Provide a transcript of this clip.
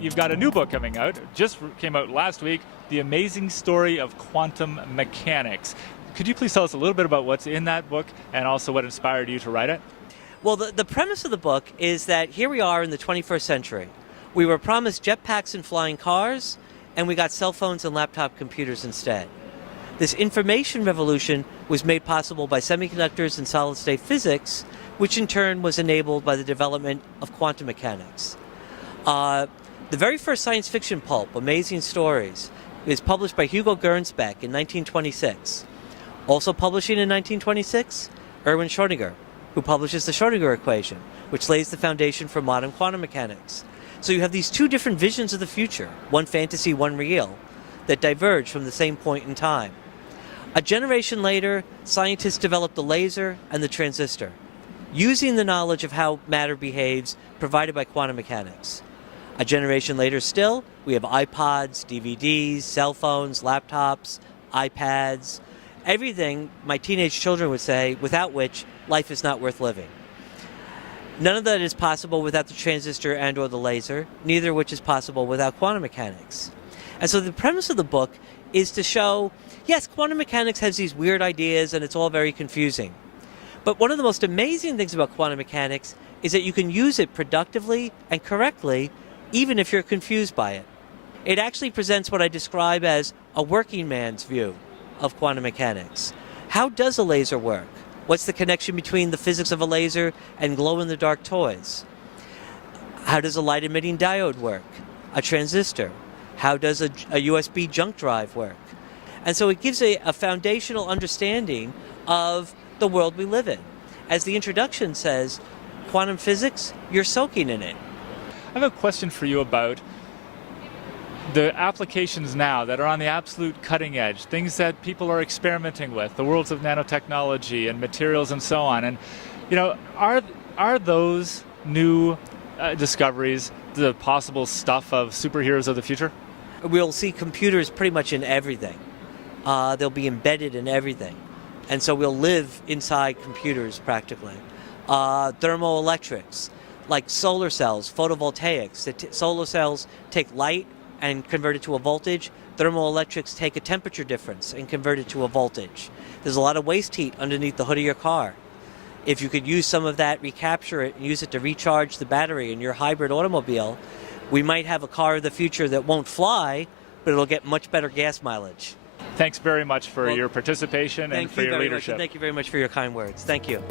You've got a new book coming out, just came out last week, The Amazing Story of Quantum Mechanics. Could you please tell us a little bit about what's in that book and also what inspired you to write it? Well, the premise of the book is that here we are in the 21st century. We were promised jetpacks and flying cars, and we got cell phones and laptop computers instead. This information revolution was made possible by semiconductors and solid-state physics, which in turn was enabled by the development of quantum mechanics. The very first science fiction pulp, Amazing Stories, is published by Hugo Gernsback in 1926. Also publishing in 1926, Erwin Schrödinger, who publishes the Schrödinger equation, which lays the foundation for modern quantum mechanics. So you have these two different visions of the future, one fantasy, one real, that diverge from the same point in time. A generation later, scientists developed the laser and the transistor, using the knowledge of how matter behaves provided by quantum mechanics. A generation later still, we have iPods, DVDs, cell phones, laptops, iPads, everything my teenage children would say, without which life is not worth living. None of that is possible without the transistor and or the laser, neither of which is possible without quantum mechanics. And so the premise of the book is to show, yes, quantum mechanics has these weird ideas and it's all very confusing. But one of the most amazing things about quantum mechanics is that you can use it productively and correctly even if you're confused by it. It actually presents what I describe as a working man's view of quantum mechanics. How does a laser work? What's the connection between the physics of a laser and glow-in-the-dark toys? How does a light-emitting diode work? A transistor? How does a USB junk drive work? And so it gives a foundational understanding of the world we live in. As the introduction says, quantum physics, you're soaking in it. I have a question for you about the applications now that are on the absolute cutting edge, things that people are experimenting with, the worlds of nanotechnology and materials and so on. And, you know, are those new discoveries the possible stuff of superheroes of the future? We'll see computers pretty much in everything. They'll be embedded in everything. And so we'll live inside computers practically. Thermoelectrics, like solar cells, photovoltaics. Solar cells take light and convert it to a voltage. Thermoelectrics take a temperature difference and convert it to a voltage. There's a lot of waste heat underneath the hood of your car. If you could use some of that, recapture it, and use it to recharge the battery in your hybrid automobile, we might have a car of the future that won't fly, but it'll get much better gas mileage. Thanks very much for your participation and for your leadership. Thank you very much for your kind words. Thank you.